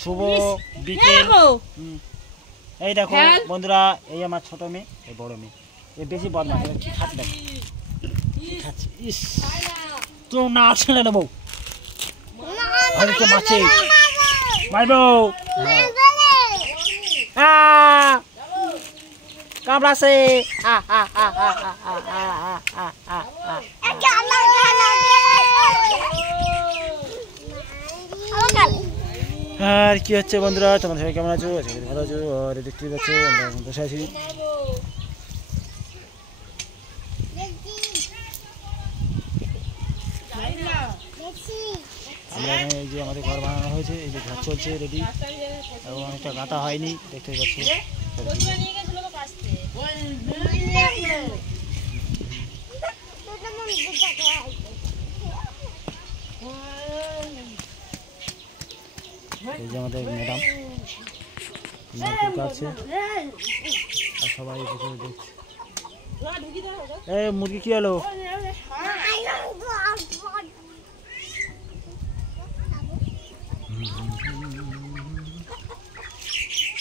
শুভ বিকেল। এই দেখো বন্ধুরা, এই আমার ছোট মেয়ে, এই বড় মেয়ে, এই বেশি বদমাশ। কি খাচ্ছে দেখো, খাচ্ছে। ইস, তো না ছেলে না বউ হচ্ছে মাছে মারবো। কামড়াছে। আর কি হচ্ছে বন্ধুরা, তোমার সবাই কেমন আছো? ভালো আছো? আর দেখতে পাচ্ছ আমরা বসে আছি। আমরা এখানে এই যে আমাদের ঘর বানানো হয়েছে, এই যে ঘর চলছে রেডি, এবং অনেকটা গাঁথা হয়নি, দেখতে পাচ্ছি। এই যে আমাদের ম্যাডাম কাটছে আর সবাই দেখছে। এই মুরগি কি হলো?